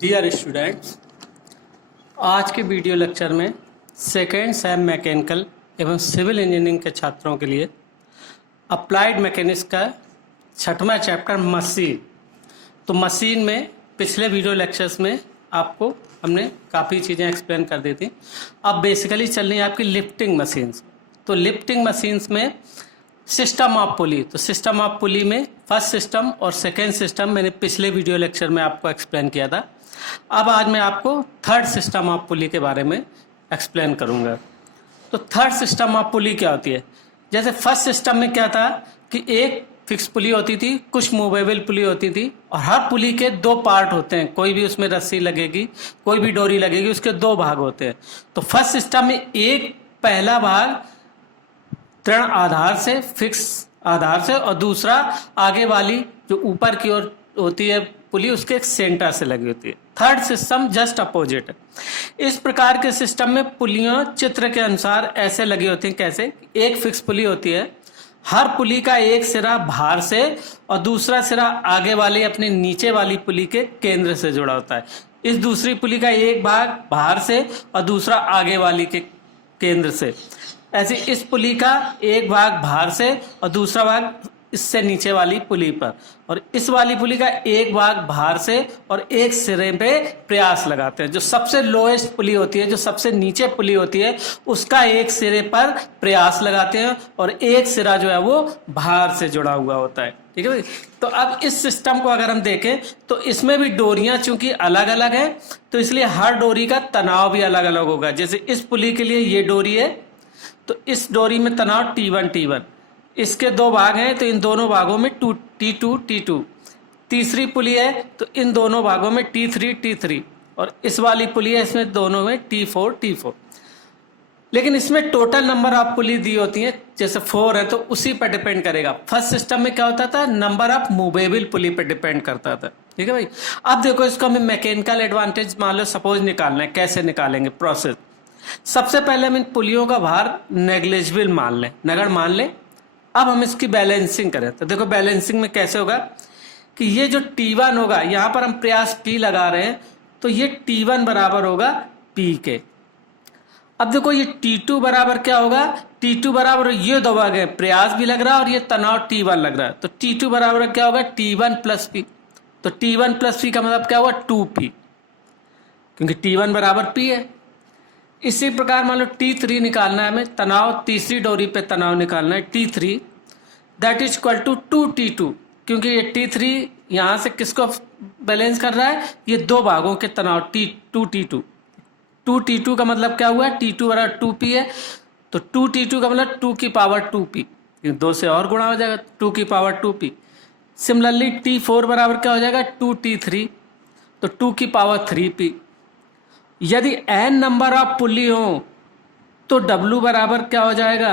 Dear students, आज के video lecture में सेकेंड सेम मैकेनिकल एवं सिविल इंजीनियरिंग के छात्रों के लिए अप्लाइड मैकेनिक्स का 6वां चैप्टर मशीन। तो मशीन में पिछले वीडियो लेक्चर्स में आपको हमने काफ़ी चीज़ें एक्सप्लेन कर दी थी। अब बेसिकली चल रही है आपकी लिफ्टिंग मशीन्स। तो लिफ्टिंग मशीन्स में सिस्टम ऑफ पुली, तो सिस्टम ऑफ पुली में फर्स्ट सिस्टम और सेकेंड सिस्टम मैंने पिछले वीडियो लेक्चर में आपको एक्सप्लेन किया था। अब आज मैं आपको थर्ड सिस्टम ऑफ पुली के बारे में एक्सप्लेन करूंगा। तो थर्ड सिस्टम ऑफ पुली क्या होती है? जैसे फर्स्ट सिस्टम में क्या था कि एक फिक्स पुली होती थी, कुछ मूवेबल पुली होती थी, और हर पुली के दो पार्ट होते हैं। कोई भी उसमें रस्सी लगेगी, कोई भी डोरी लगेगी, उसके दो भाग होते हैं। तो फर्स्ट सिस्टम में एक पहला भाग तृण आधार से, फिक्स आधार से, और दूसरा आगे वाली जो ऊपर की ओर होती है पुली, उसके एक सेंटर से लगी होती है। थर्ड सिस्टम जस्ट अपोजिट है। इस प्रकार के सिस्टम में पुलियां चित्र के अनुसार ऐसे लगी होती हैं। कैसे? एक फिक्स पुली होती है, हर पुली का एक सिरा भार से और दूसरा सिरा आगे वाली अपने नीचे वाली पुली के केंद्र से जुड़ा होता है। इस दूसरी पुली का एक भाग भार से और दूसरा आगे वाली के केंद्र से। ऐसे इस पुली का एक भाग भार से और दूसरा भाग इससे नीचे वाली पुली पर, और इस वाली पुली का एक भाग भार से और एक सिरे पे प्रयास लगाते हैं। जो सबसे लोएस्ट पुली होती है, जो सबसे नीचे पुली होती है, उसका एक सिरे पर प्रयास लगाते हैं और एक सिरा जो है वो भार से जुड़ा हुआ होता है। ठीक है भाई। तो अब इस सिस्टम को अगर हम देखें तो इसमें भी डोरियां चूंकि अलग अलग है, तो इसलिए हर डोरी का तनाव भी अलग अलग होगा। जैसे इस पुली के लिए ये डोरी है, तो इस डोरी में तनाव T1, इसके दो भाग हैं, तो इन दोनों भागों में T2। तीसरी पुली है तो इन दोनों भागों में T3, और इस वाली पुली है, इसमें दोनों में T4। लेकिन इसमें टोटल नंबर ऑफ पुली दी होती है। जैसे 4 है तो उसी पर डिपेंड करेगा। फर्स्ट सिस्टम में क्या होता था? नंबर ऑफ मूवेबल पुली पर डिपेंड करता था। ठीक है भाई। अब देखो, इसको हमें मैकेनिकल एडवांटेज मान लो सपोज निकालना है। कैसे निकालेंगे? प्रोसेस। सबसे पहले हम इन पुलियों का भार नेग्लिजिबल मान लें, नगण्य मान लें। अब हम इसकी बैलेंसिंग करें तो देखो बैलेंसिंग में कैसे होगा कि ये जो T1 होगा, यहां पर हम प्रयास P लगा रहे हैं, तो ये T1 बराबर होगा P के। अब देखो ये T2 बराबर क्या होगा? T2 बराबर ये दो भाग है, प्रयास भी लग रहा है और ये तनाव T1 लग रहा है, तो T2 बराबर क्या होगा? T1 plus P। तो T1 प्लस P का मतलब क्या हुआ? 2P, क्योंकि T1 बराबर P है। इसी प्रकार मान लो T3 निकालना है हमें, तनाव तीसरी डोरी पे तनाव निकालना है T3, that is equal to 2T2, क्योंकि ये T3 यहां से किसको बैलेंस कर रहा है? ये दो भागों के तनाव T2। 2T2 का मतलब क्या हुआ? T2 बराबर 2P है, तो 2T2 का मतलब 2 की पावर 2P, 2 से और गुणा हो जाएगा, 2 की पावर 2P। सिमिलरली T4 बराबर क्या हो जाएगा? 2T3, तो 2 की पावर 3P। यदि n नंबर ऑफ पुली हो तो W बराबर क्या हो जाएगा?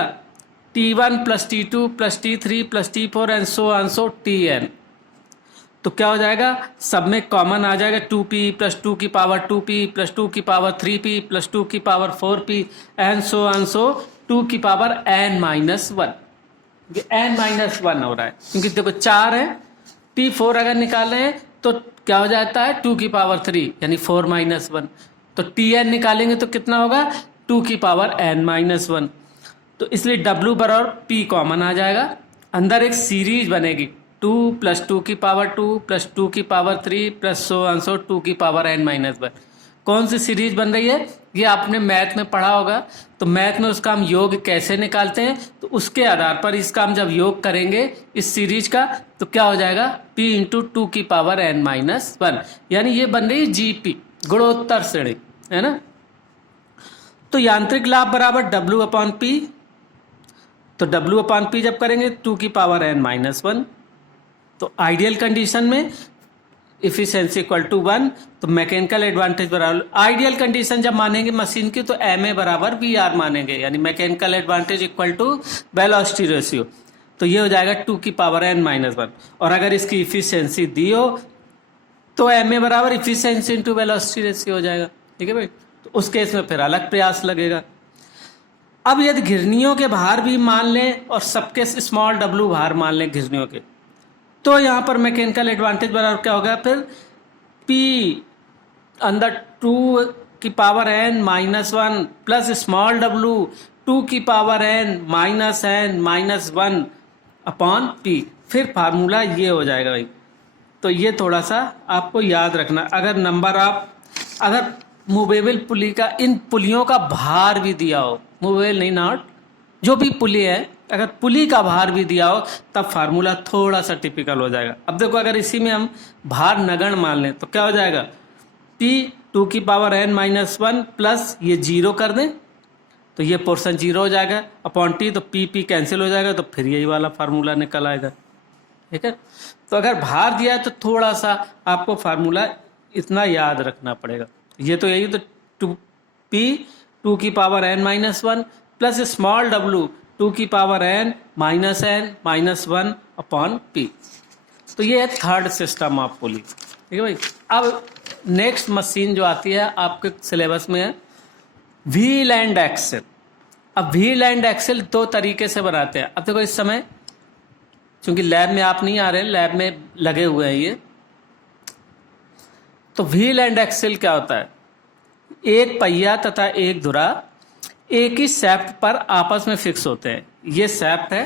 T1 plus T2 plus T3 plus T4 and so on so Tn। तो क्या हो जाएगा? सब में कॉमन आ जाएगा 2P प्लस 2 की पावर 2P प्लस 2 की पावर 3P प्लस 2 की power 4P and so on so 2 की पावर n-1। n-1 हो रहा है, क्योंकि देखो 4 है, T4 अगर निकाल रहे हैं तो क्या हो जाता है? 2 की पावर 3 यानी 4-1। तो Tn निकालेंगे तो कितना होगा? 2 की पावर n-1। तो इसलिए W बराबर P कॉमन आ जाएगा। अंदर एक सीरीज बनेगी 2 प्लस 2 की पावर 2 प्लस 2 की power 3 plus so on so 2 की पावर n-1। कौन सी सीरीज बन रही है? ये आपने मैथ में पढ़ा होगा। तो मैथ में उसका हम योग कैसे निकालते हैं, तो उसके आधार पर इसका हम जब योग करेंगे इस सीरीज का, तो क्या हो जाएगा? P इंटू 2 की पावर n-1, यानी ये बन रही है GP, गुणोत्तर श्रेणी, है ना। तो यांत्रिक लाभ बराबर W अपॉन P, तो W अपॉन P जब करेंगे 2 की पावर n-1। तो आइडियल कंडीशन में इफिशिएंसी इक्वल टू 1, तो मैकेनिकल एडवांटेज बराबर, आइडियल कंडीशन जब मानेंगे मशीन की तो MA बराबर VR मानेंगे, यानी mechanical advantage equal to velocity ratio. तो ये हो जाएगा 2 की पावर n-1। और अगर इसकी इफिशिएंसी दी हो तो MA बराबर इफिशिएंसी इंटू वेलोसिटी रेशियो हो जाएगा। ठीक है भाई। तो उस केस में फिर अलग प्रयास लगेगा। अब यदि घिरनियों के भार भी मान लें और सबके स्मॉल W भार मान लें घिरनियों के, तो यहां पर मैकेनिकल एडवांटेज बराबर क्या होगा? फिर P अंदर 2 की power n minus 1 plus small w 2 की power n minus n minus 1 upon p। फिर फार्मूला ये हो जाएगा भाई। तो ये थोड़ा सा आपको याद रखना। अगर मूवेबल पुली का, इन पुलियों का भार भी दिया हो, मूवेबल नहीं, नॉट, जो भी पुली है, अगर पुली का भार भी दिया हो तब फार्मूला थोड़ा सा टिपिकल हो जाएगा। अब देखो अगर इसी में हम भार नगण्य मान लें तो क्या हो जाएगा, p 2 की पावर n माइनस 1 प्लस ये 0 कर दें तो ये पोर्शन 0 हो जाएगा अपॉन t, तो p कैंसिल हो जाएगा, तो फिर यही वाला फार्मूला निकल आएगा। ठीक है, तो अगर भार दिया है तो थोड़ा सा आपको फार्मूला इतना याद रखना पड़ेगा। ये तो यही, तो p 2 की power n minus 1 plus small w 2 की power n minus 1 upon p। तो ये है थर्ड सिस्टम ऑफ पुली। ठीक है भाई। अब नेक्स्ट मशीन जो आती है आपके सिलेबस में है व्हील एंड एक्सेल। अब व्हील एंड एक्सेल दो तरीके से बनाते हैं। अब देखो इस समय क्योंकि लैब में आप नहीं आ रहे हैं, लैब में लगे हुए हैं ये, तो व्हील एंड एक्सेल क्या होता है, एक पहिया तथा एक धुरा एक ही शैफ्ट पर आपस में फिक्स होते हैं। ये शैफ्ट है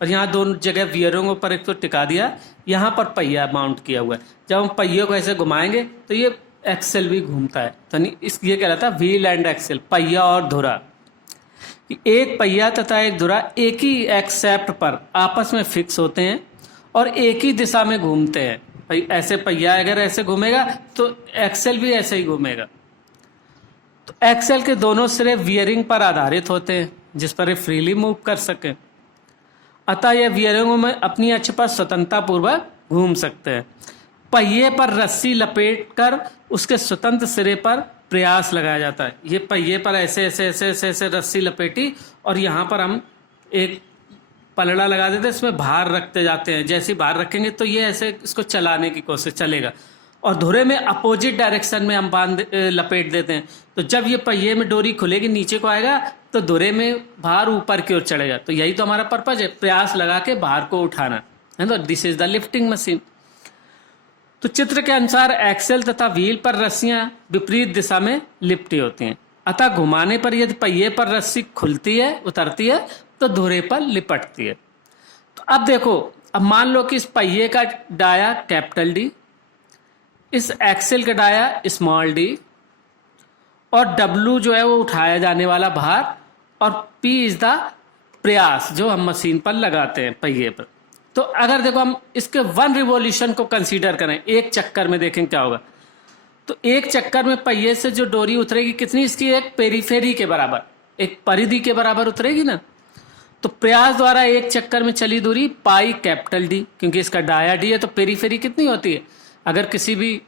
और यहाँ दोनों जगह वियरिंगों पर एक तो टिका दिया, यहाँ पर पहिया माउंट किया हुआ है। जब हम पहियों को ऐसे घुमाएंगे तो ये एक्सेल भी घूमता है। तो ये कह रहा था व्हील एंड एक्सेल, पहिया और धुरा। एक पहिया तथा एक धुरा एक ही एक्स शैफ्ट पर आपस में फिक्स होते हैं और एक ही दिशा में घूमते हैं। भाई ऐसे पहिया अगर ऐसे घूमेगा तो एक्सेल भी ऐसे ही घूमेगा। तो एक्सेल के दोनों सिरे वियरिंग पर आधारित होते हैं जिस पर ये फ्रीली मूव कर सके, अतः यह वियरिंगों में अपनी अक्ष पर स्वतंत्रता पूर्वक घूम सकते हैं। पहिए पर रस्सी लपेट कर उसके स्वतंत्र सिरे पर प्रयास लगाया जाता है। ये पहिए पर ऐसे ऐसे ऐसे ऐसे ऐसे रस्सी लपेटी और यहाँ पर हम एक पलड़ा लगा देते हैं, इसमें भार रखते जाते हैं। जैसे ही भार रखेंगे तो ये ऐसे इसको चलाने की कोशिश चलेगा। और धुरे में अपोजिट डायरेक्शन में हम लपेट देते हैं। तो जब ये पहिए में डोरी खुलेगी नीचे को आएगा तो धुरे में भार ऊपर की ओर चढ़ेगा। तो यही तो हमारा पर्पज है, प्रयास लगा के भार को उठाना है। तो this is the lifting machine. तो चित्र के अनुसार एक्सेल तथा व्हील पर रस्सियां विपरीत दिशा में लिपटी होती हैं, अतः घुमाने पर यदि पहिए पर रस्सी खुलती है, उतरती है, तो धुरे पर लिपटती है। तो अब देखो, अब मान लो कि इस पहिए का डाया कैपिटल डी, इस एक्सेल का डाया स्मॉल डी, और डब्ल्यू जो है वो उठाया जाने वाला भार, और पी इज द प्रयास जो हम मशीन पर लगाते हैं पहिए पर। तो अगर देखो हम इसके 1 रिवॉल्यूशन को कंसीडर करें, एक चक्कर में देखें क्या होगा। तो एक चक्कर में पहिए से जो डोरी उतरेगी कितनी, इसकी एक पेरीफेरी के बराबर, एक परिधि के बराबर उतरेगी ना। तो प्रयास द्वारा एक चक्कर में चली दूरी पाई कैपिटल डी, क्योंकि इसका डाया डी है तो पेरीफेरी कितनी होती है, अगर किसी भी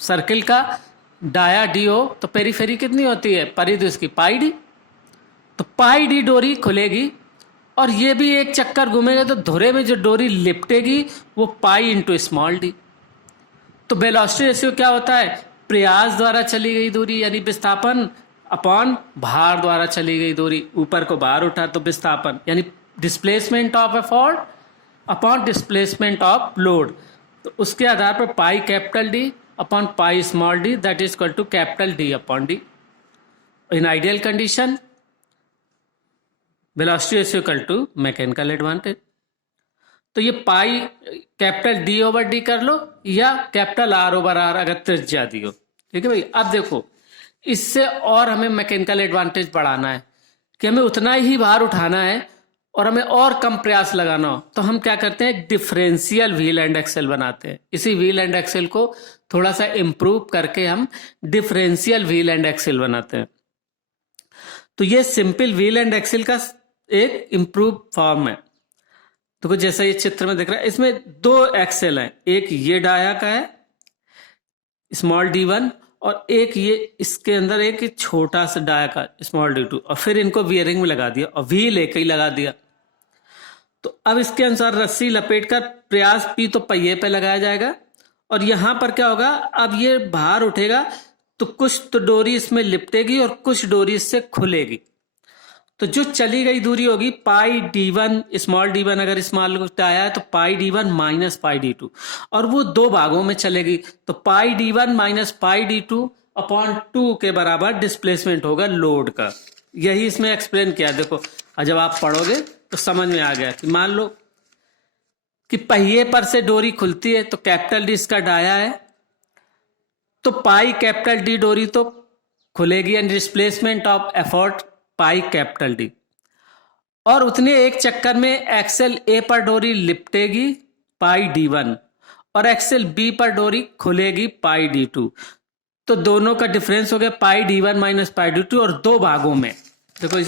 सर्किल का डाया डी हो तो पेरीफेरी कितनी होती है, परिधि उसकी पाई डी। तो पाई डी डोरी खुलेगी और ये भी एक चक्कर घूमेगा तो धुरे में जो डोरी लिपटेगी वो पाई इंटू स्मॉल डी। तो वेलोसिटी रेशियो क्या होता है, प्रयास द्वारा चली गई दूरी यानी विस्थापन अपॉन भार द्वारा चली गई दूरी। ऊपर को भार उठा तो विस्थापन यानी displacement of effort upon displacement of load. तो उसके आधार पर pi capital D upon pi small D that is equal to capital D upon D. In ideal condition velocity ratio equal to mechanical advantage. तो ये pi capital D over D कर लो या capital R over are अगर त्रिज्या दी हो। ठीक है भाई। अब देखो इससे और हमें मैकेनिकल एडवांटेज बढ़ाना है कि हमें उतना ही भार उठाना है और हमें और कम प्रयास लगाना हो, तो हम क्या करते हैं, डिफरेंशियल व्हील एंड एक्सेल बनाते हैं। इसी व्हील एंड एक्सेल को थोड़ा सा इम्प्रूव करके हम डिफरेंशियल व्हील एंड एक्सेल बनाते हैं। तो ये सिंपल व्हील एंड एक्सेल का एक इम्प्रूव फॉर्म है। तो कुछ जैसा ये चित्र में दिख रहा है, इसमें 2 एक्सेल हैं, एक ये डाया का है स्मॉल d1 और एक ये इसके अंदर एक छोटा सा डाया का स्मॉल d2, और फिर इनको वियरिंग में लगा दिया और व्हील एक ही लगा दिया। तो अब इसके अनुसार रस्सी लपेटकर प्रयास पी तो पहिए पे लगाया जाएगा और यहां पर क्या होगा, अब ये बाहर उठेगा तो कुछ तो डोरी इसमें लिपटेगी और कुछ डोरी इससे खुलेगी। तो जो चली गई दूरी होगी पाई d1 स्मॉल d1, अगर स्मॉल आया है तो पाई d1 माइनस पाई d2, और वो 2 भागों में चलेगी। तो पाई d1 minus pi d2 upon 2 के बराबर डिस्प्लेसमेंट होगा लोड का। यही इसमें एक्सप्लेन किया। देखो जब आप पढ़ोगे तो समझ में आ गया कि मान लो कि पहिए पर से डोरी खुलती है तो कैपिटल डी इसका डाया है, तो पाई कैपिटल डी डोरी तो खुलेगी and displacement of effort pi capital D, और उतने एक चक्कर में एक्सेल ए पर डोरी लिपटेगी पाई डी1 और एक्सेल बी पर डोरी खुलेगी पाई डी2। तो दोनों का डिफरेंस हो गया पाई डी1 माइनस पाई डी2, और दो भागों में देखो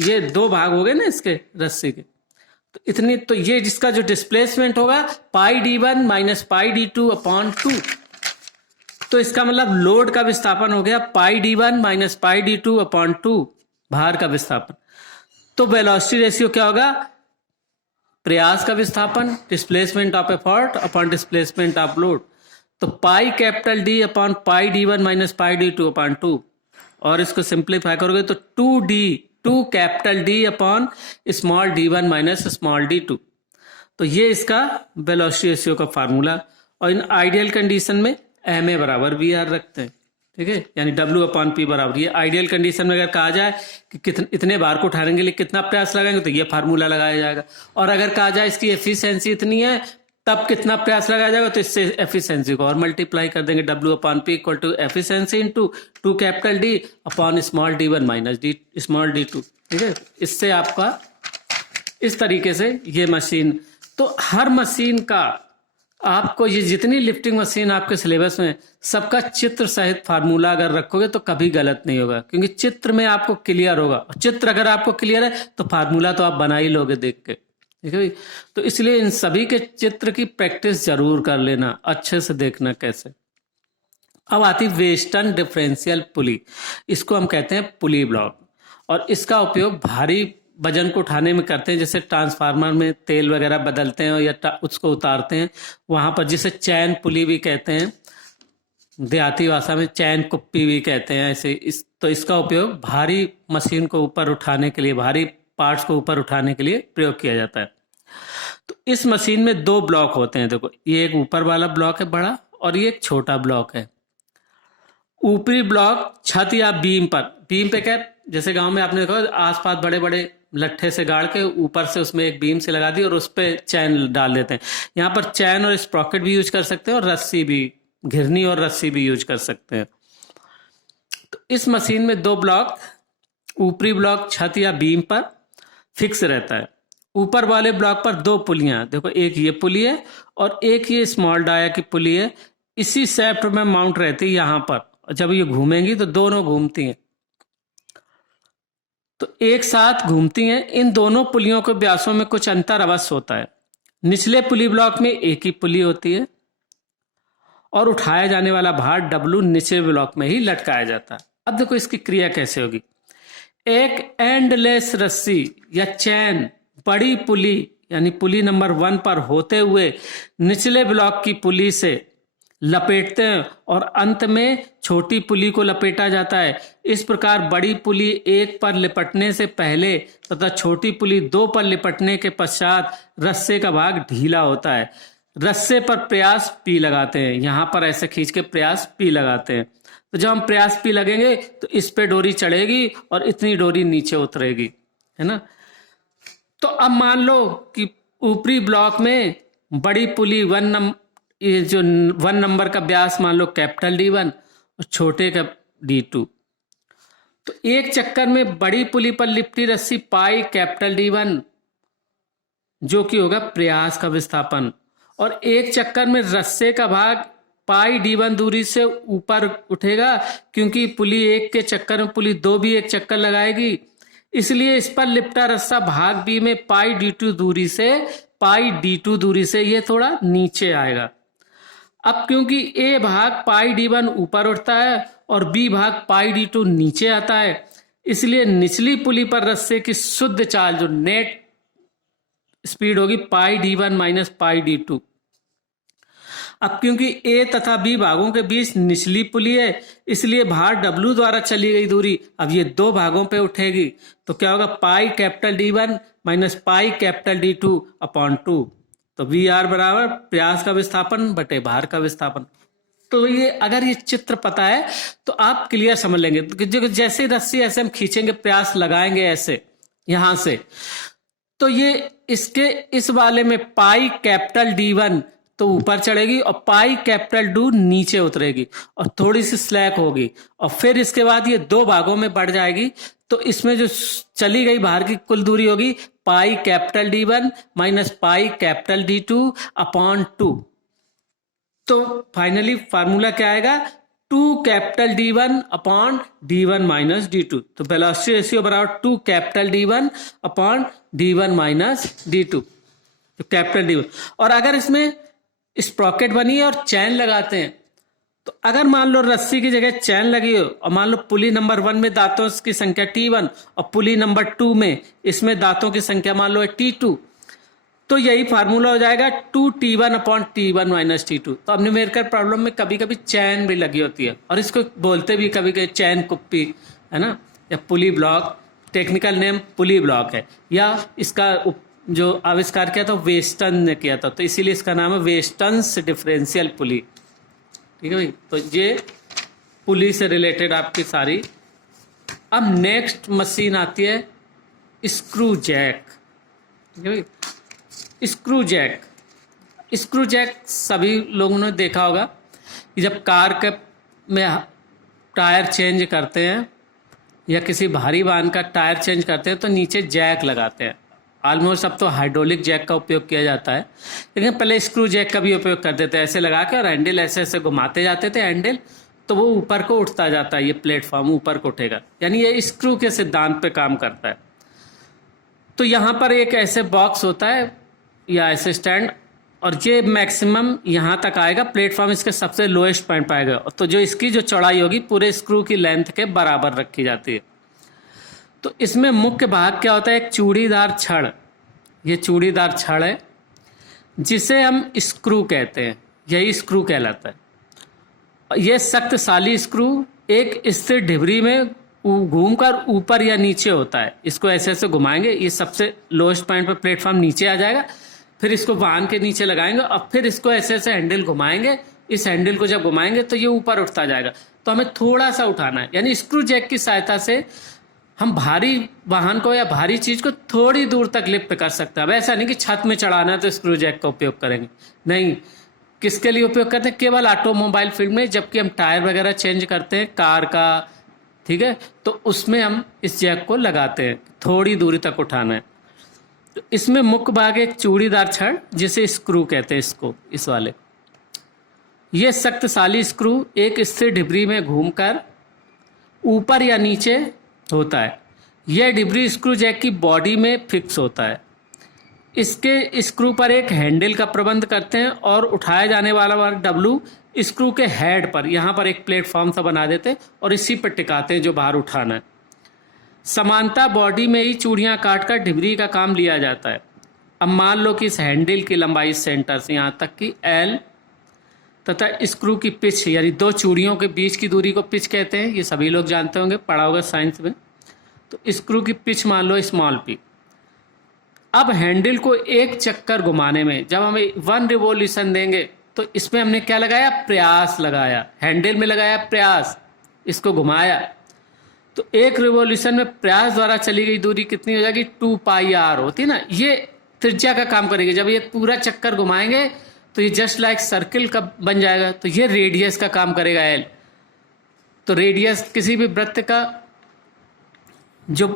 ये दो भाग हो गए ना इसके रस्सी के, तो इतनी, तो ये जिसका जो डिस्प्लेसमेंट होगा पाई D one minus pi D two upon 2। तो इसका मतलब लोड का विस्थापन हो गया पाई D one minus pi D two upon 2, भार का विस्थापन। तो वेलोसिटी रेशियो क्या होगा? प्रयास का विस्थापन displacement of effort upon displacement of load. तो pi capital D upon pi D one minus pi D two upon 2, और इसको सिंप्लीफाई करोगे तो 2 capital D upon small D one minus small D two. तो ये इसका वेलोसिटी रेशियो का फार्मूला। और इन आइडियल कंडीशन में एम ए बराबर वी आर रखते हैं, ठीक है, यानी डब्ल्यू अपॉन पी बराबर। ये आइडियल कंडीशन में अगर कहा जाए कि इतने बार को उठाने के लिए कितना प्रयास लगाएंगे तो ये फार्मूला लगाया जाएगा, और अगर कहा जाए इसकी एफिशिएंसी इतनी है तब कितना प्रयास लगाया जाएगा तो इससे एफिशिएंसी को और मल्टीप्लाई कर देंगे, W upon P equal to efficiency into 2 capital D upon small D one minus D small D two, ठीक है। इससे आपका इस तरीके से ये मशीन, तो हर मशीन का आपको, ये जितनी लिफ्टिंग मशीन आपके सिलेबस में, सबका चित्र सहित फार्मूला अगर रखोगे तो कभी गलत नहीं होगा, क्योंकि चित्र में आपको क्लियर होगा। और चित्र अगर आपको क्लियर है तो फार्मूला तो आप बना ही लोगे देख के, ठीक है भाई। तो इसलिए इन सभी के चित्र की प्रैक्टिस जरूर कर लेना, अच्छे से देखना कैसे। अब आती वेस्टर्न डिफरेंशियल पुली, इसको हम कहते हैं पुली ब्लॉक, और इसका उपयोग भारी वजन को उठाने में करते हैं, जैसे ट्रांसफार्मर में तेल वगैरह बदलते हैं या उसको उतारते हैं, वहां पर जिसे चैन पुली भी कहते हैं, देहाती भाषा में चैन कुप्पी भी कहते हैं ऐसे। तो इसका उपयोग भारी मशीन को ऊपर उठाने के लिए, भारी पार्ट्स को ऊपर उठाने के लिए प्रयोग किया जाता है। तो इस मशीन में 2 ब्लॉक होते हैं। देखो ये एक ऊपर वाला ब्लॉक है बड़ा, और ये एक छोटा ब्लॉक है। ऊपरी ब्लॉक छत या बीम पे क्या, जैसे गांव में आपने देखा आसपास बड़े बड़े लट्ठे से गाड़ के ऊपर से उसमें एक बीम से लगा दी और उस पर चैन डाल देते हैं। यहाँ पर चैन और स्प्रॉकेट भी यूज कर सकते हैं, और रस्सी भी, घिरनी और रस्सी भी यूज कर सकते हैं। तो इस मशीन में 2 ब्लॉक, ऊपरी ब्लॉक छत या बीम पर फिक्स रहता है। ऊपर वाले ब्लॉक पर 2 पुलियां, देखो एक ये पुली है और एक ये स्मॉल डाया की पुली है, इसी शेफ्ट में माउंट रहती है यहाँ पर। जब ये घूमेंगी तो दोनों घूमती हैं, तो एक साथ घूमती हैं। इन दोनों पुलियों के व्यासों में कुछ अंतर अवश्य होता है। निचले पुली ब्लॉक में एक ही पुली होती है, और उठाया जाने वाला भार डब्लू निचले ब्लॉक में ही लटकाया जाता है। अब देखो इसकी क्रिया कैसे होगी। एक एंडलेस रस्सी या चैन बड़ी पुली यानी पुली नंबर 1 पर होते हुए निचले ब्लॉक की पुली से लपेटते हैं, और अंत में छोटी पुली को लपेटा जाता है। इस प्रकार बड़ी पुली 1 पर लिपटने से पहले तथा छोटी पुली 2 पर लिपटने के पश्चात रस्से का भाग ढीला होता है। रस्से पर प्रयास पी लगाते हैं, यहाँ पर ऐसे खींच के प्रयास पी लगाते हैं। तो जब हम प्रयास पी लगेंगे तो इस पे डोरी चढ़ेगी और इतनी डोरी नीचे उतरेगी, है ना। तो अब मान लो कि ऊपरी ब्लॉक में बड़ी पुली 1 नंबर का व्यास मान लो कैपिटल D1 और छोटे का D2। तो एक चक्कर में बड़ी पुली पर लिपटी रस्सी पाई कैपिटल D1 जो कि होगा प्रयास का विस्थापन, और एक चक्कर में रस्से का भाग पाई D1 दूरी से ऊपर उठेगा, क्योंकि पुली 1 के चक्कर में पुली 2 भी एक चक्कर लगाएगी, इसलिए इस पर लिपटा रस्सा भाग बी में पाई D2 दूरी से ये थोड़ा नीचे आएगा। अब क्योंकि ए भाग पाई D1 ऊपर उठता है और बी भाग पाई D2 नीचे आता है, इसलिए निचली पुली पर रस्से की शुद्ध चाल जो नेट स्पीड होगी पाई D1 माइनस पाई D2। अब क्योंकि ए तथा बी भागों के बीच निचली पुली है, इसलिए भार डब्ल्यू द्वारा चली गई दूरी अब ये 2 भागों पे उठेगी। तो क्या होगा, pi capital D1 minus pi capital D2 upon 2। तो वी आर बराबर प्रयास का विस्थापन बटे भार का विस्थापन। तो ये अगर ये चित्र पता है तो आप क्लियर समझ लेंगे। तो जैसे रस्सी ऐसे हम खींचेंगे, प्रयास लगाएंगे ऐसे यहां से, तो ये इसके इस वाले में पाई कैपिटल D1 तो ऊपर चढ़ेगी और पाई कैपिटल D नीचे उतरेगी और थोड़ी सी स्लैक होगी, और फिर इसके बाद ये दो भागों में बढ़ जाएगी। तो इसमें जो चली गई बाहर की कुल दूरी होगी pi capital D1 minus pi capital D2 upon 2। तो फाइनली फार्मूला क्या आएगा, 2 capital D1 upon D1 minus D2। तो वेलोसिटी रेशियो बराबर 2 capital D1 upon D1 minus D2, तो कैपिटल D1। और अगर इसमें स्प्रॉकेट बनी है और चैन लगाते हैं, तो अगर मान लो रस्सी की जगह चैन लगी हो और मान लो पुली नंबर 1 में दांतों की संख्या T1 और पुली नंबर 2 में इसमें दांतों की संख्या मान लो है T2, तो यही फार्मूला हो जाएगा 2T1 upon T1 minus T2। तो अब न्यूमेरिकल प्रॉब्लम में कभी कभी चैन भी लगी होती है, और इसको बोलते भी कभी कभी चैन कुप्पी, है ना, या पुली ब्लॉक। टेक्निकल नेम पुली ब्लॉक है, या इसका जो आविष्कार किया था वेस्टन ने किया था, तो इसीलिए इसका नाम है वेस्टन्स डिफरेंशियल पुली। ठीक है भाई, तो ये पुली से रिलेटेड आपकी सारी। अब नेक्स्ट मशीन आती है स्क्रू जैक। ठीक है भाई, स्क्रू जैक। स्क्रू जैक सभी लोगों ने देखा होगा कि जब कार के में टायर चेंज करते हैं या किसी भारी वाहन का टायर चेंज करते हैं तो नीचे जैक लगाते हैं। ऑलमोस्ट अब तो हाइड्रोलिक जैक का उपयोग किया जाता है, लेकिन पहले स्क्रू जैक का भी उपयोग करते थे, ऐसे लगा के, और हैंडल ऐसे ऐसे घुमाते जाते थे हैंडल, तो वो ऊपर को उठता जाता है, ये प्लेटफॉर्म ऊपर को उठेगा, यानी ये स्क्रू के सिद्धांत पे काम करता है। तो यहाँ पर एक ऐसे बॉक्स होता है या ऐसे स्टैंड, और ये मैक्सिमम यहाँ तक आएगा, प्लेटफॉर्म इसके सबसे लोएस्ट पॉइंट पर आएगा, तो जो इसकी जो चौड़ाई होगी पूरे स्क्रू की लेंथ के बराबर रखी जाती है। तो इसमें मुख्य भाग क्या होता है, एक चूड़ीदार छड़। ये चूड़ीदार छड़ है जिसे हम स्क्रू कहते हैं, यही स्क्रू कहलाता है। यह शक्तिशाली स्क्रू एक स्थिर ढिबरी में घूमकर ऊपर या नीचे होता है। इसको ऐसे ऐसे घुमाएंगे, ये सबसे लोएस्ट पॉइंट पर प्लेटफॉर्म नीचे आ जाएगा, फिर इसको वाहन के नीचे लगाएंगे और फिर इसको ऐसे ऐसे हैंडल घुमाएंगे। इस हैंडल को जब घुमाएंगे तो ये ऊपर उठता जाएगा, तो हमें थोड़ा सा उठाना है, यानी स्क्रू जैक की सहायता से हम भारी वाहन को या भारी चीज को थोड़ी दूर तक लिफ्ट कर सकते हैं। अब ऐसा नहीं कि छत में चढ़ाना है तो स्क्रू जैक का उपयोग करेंगे, नहीं। किसके लिए उपयोग करते हैं, केवल ऑटोमोबाइल फील्ड में, जबकि हम टायर वगैरह चेंज करते हैं कार का, ठीक है, तो उसमें हम इस जैक को लगाते हैं, थोड़ी दूरी तक उठाना है। तो इसमें मुख्य भाग एक चूड़ीदार छड़ जिसे स्क्रू कहते हैं, इसको, इस वाले। ये शक्तिशाली स्क्रू एक स्थिर ढिबरी में घूमकर ऊपर या नीचे होता है। यह ढिबरी स्क्रू जैक की बॉडी में फिक्स होता है। इसके स्क्रू पर एक हैंडल का प्रबंध करते हैं और उठाया जाने वाला डब्लू स्क्रू के हेड पर, यहाँ पर एक प्लेटफॉर्म सा बना देते हैं और इसी पर टिकाते हैं जो बाहर उठाना है। समानता बॉडी में ही चूड़ियाँ काटकर ढिबरी का काम लिया जाता है। अब मान लो कि इस हैंडल की लंबाई सेंटर से यहाँ तक की L तथा स्क्रू की पिच, यानी दो चूड़ियों के बीच की दूरी को पिच कहते हैं, ये सभी लोग जानते होंगे, पढ़ा होगा साइंस में। तो स्क्रू की पिच मान लो स्मॉल p। अब हैंडल को एक चक्कर घुमाने में जब हमें 1 रिवोल्यूशन देंगे तो इसमें हमने क्या लगाया, प्रयास लगाया, हैंडल में लगाया प्रयास, इसको घुमाया, तो एक रिवोल्यूशन में प्रयास द्वारा चली गई दूरी कितनी हो जाएगी, 2πr होती है ना, ये त्रिज्या का काम करेगी। जब ये पूरा चक्कर घुमाएंगे तो ये जस्ट लाइक सर्किल का बन जाएगा, तो ये रेडियस का काम करेगा L। तो रेडियस किसी भी वृत्त का जो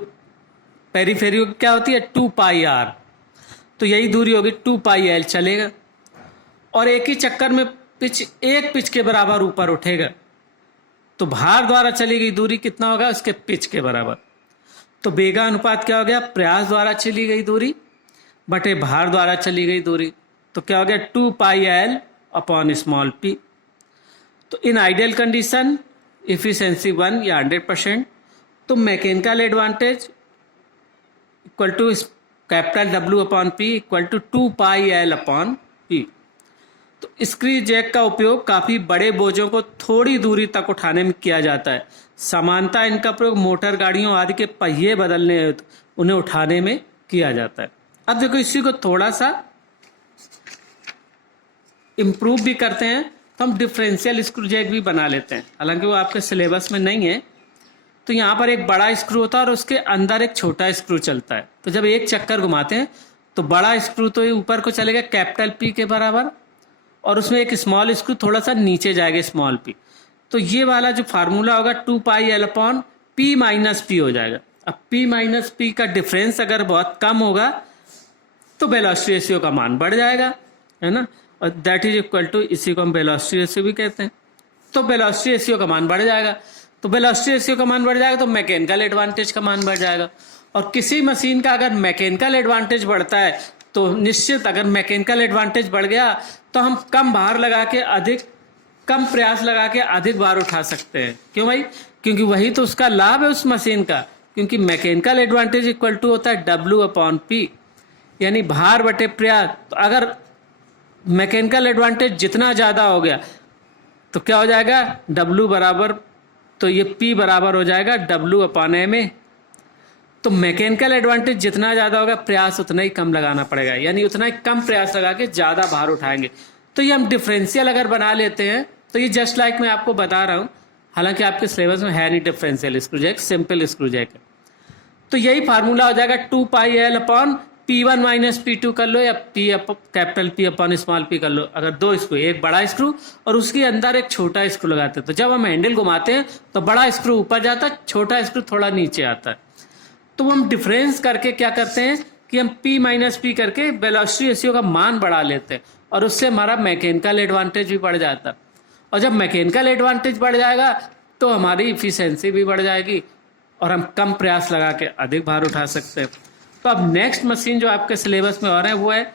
पेरीफेरी क्या होती है, 2πr, तो यही दूरी होगी 2πL चलेगा, और एक ही चक्कर में एक पिच के बराबर ऊपर उठेगा, तो भार द्वारा चली गई दूरी कितना होगा, उसके पिच के बराबर। तो बेगा अनुपात क्या हो गया, प्रयास द्वारा चली गई दूरी बटे भार द्वारा चली गई दूरी, तो क्या हो गया 2πL अपॉन स्मॉल p। तो इन आइडियल कंडीशन इफिशिएंसी 1 या 100%, तो mechanical advantage equal to capital W upon P equal to 2πL upon P। तो स्क्रू जैक का उपयोग काफ़ी बड़े बोझों को थोड़ी दूरी तक उठाने में किया जाता है। सामान्यतः इनका प्रयोग मोटर गाड़ियों आदि के पहिए बदलने हेतु उन्हें उठाने में किया जाता है। अब देखो इसी को थोड़ा सा इम्प्रूव भी करते हैं, तो हम डिफरेंशियल स्क्रू जैक भी बना लेते हैं, हालांकि वो आपके सिलेबस में नहीं है। तो यहाँ पर एक बड़ा स्क्रू होता है और उसके अंदर एक छोटा स्क्रू चलता है। तो जब एक चक्कर घुमाते हैं तो बड़ा स्क्रू तो ये ऊपर को चलेगा कैपिटल पी के बराबर, और उसमें एक स्मॉल स्क्रू थोड़ा सा नीचे जाएगा स्मॉल पी। तो ये वाला जो फार्मूला होगा 2πl/p माइनस पी हो जाएगा। अब p माइनस पी का डिफरेंस अगर बहुत कम होगा तो वेलोसिटी रेशियो का मान बढ़ जाएगा, है ना, और दैट इज इक्वल टू, इसी को हम वेलोसिटी रेशियो भी कहते हैं। तो वेलोसिटी रेशियो का मान बढ़ जाएगा, तो वेलोसिटी रेशियो का मान बढ़ जाएगा तो मैकेनिकल एडवांटेज का मान बढ़ जाएगा। और किसी मशीन का अगर मैकेनिकल एडवांटेज बढ़ता है तो निश्चित, अगर मैकेनिकल एडवांटेज बढ़ गया तो हम कम भार लगा के कम प्रयास लगा के अधिक भार उठा सकते हैं। क्यों भाई? क्योंकि वही तो उसका लाभ है उस मशीन का, क्योंकि मैकेनिकल एडवांटेज इक्वल टू होता है W/P, यानी भार बटे प्रयास। तो अगर मैकेनिकल एडवांटेज जितना ज़्यादा हो गया तो क्या हो जाएगा, W बराबर, तो ये P बराबर हो जाएगा W/ma। तो मैकेनिकल एडवांटेज जितना ज़्यादा होगा प्रयास उतना ही कम लगाना पड़ेगा, यानी उतना ही कम प्रयास लगा के ज़्यादा भार उठाएंगे। तो ये हम डिफरेंशियल अगर बना लेते हैं तो ये जस्ट लाइक मैं आपको बता रहा हूँ, हालांकि आपके सिलेबस में है नहीं differential screw jack, simple screw jack है। तो यही फार्मूला हो जाएगा 2πl/p1 माइनस p2 कर लो, या कैपिटल P/स्मॉल p कर लो। अगर दो स्क्रू, एक बड़ा स्क्रू और उसके अंदर एक छोटा स्क्रू लगाते हैं, तो जब हम हैंडल घुमाते हैं तो बड़ा स्क्रू ऊपर जाता है, छोटा स्क्रू थोड़ा नीचे आता है। तो हम डिफरेंस करके क्या करते हैं कि हम p माइनस पी करके वेलोसिटी रेशियो का मान बढ़ा लेते हैं, और उससे हमारा मैकेनिकल एडवांटेज भी बढ़ जाता है। और जब मैकेनिकल एडवांटेज बढ़ जाएगा तो हमारी इफिशिएंसी भी बढ़ जाएगी और हम कम प्रयास लगा के अधिक भार उठा सकते हैं। तो अब नेक्स्ट मशीन जो आपके सिलेबस में आ रहा है वो है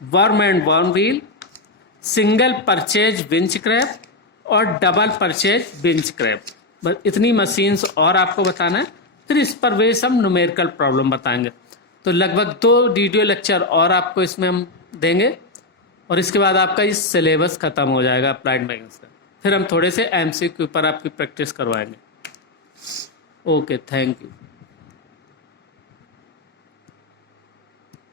worm and worm wheel, single purchase winch crab और डबल परचेज विंच क्रैप। बस इतनी मशीन्स और आपको बताना है, फिर इस पर वे सब न्यूमेरिकल प्रॉब्लम बताएंगे। तो लगभग 2 वीडियो लेक्चर और आपको इसमें हम देंगे, और इसके बाद आपका इस सिलेबस खत्म हो जाएगा अप्लाइड मैकेनिक्स का। फिर हम थोड़े से MCQ पर आपकी प्रैक्टिस करवाएंगे। Okay, thank you.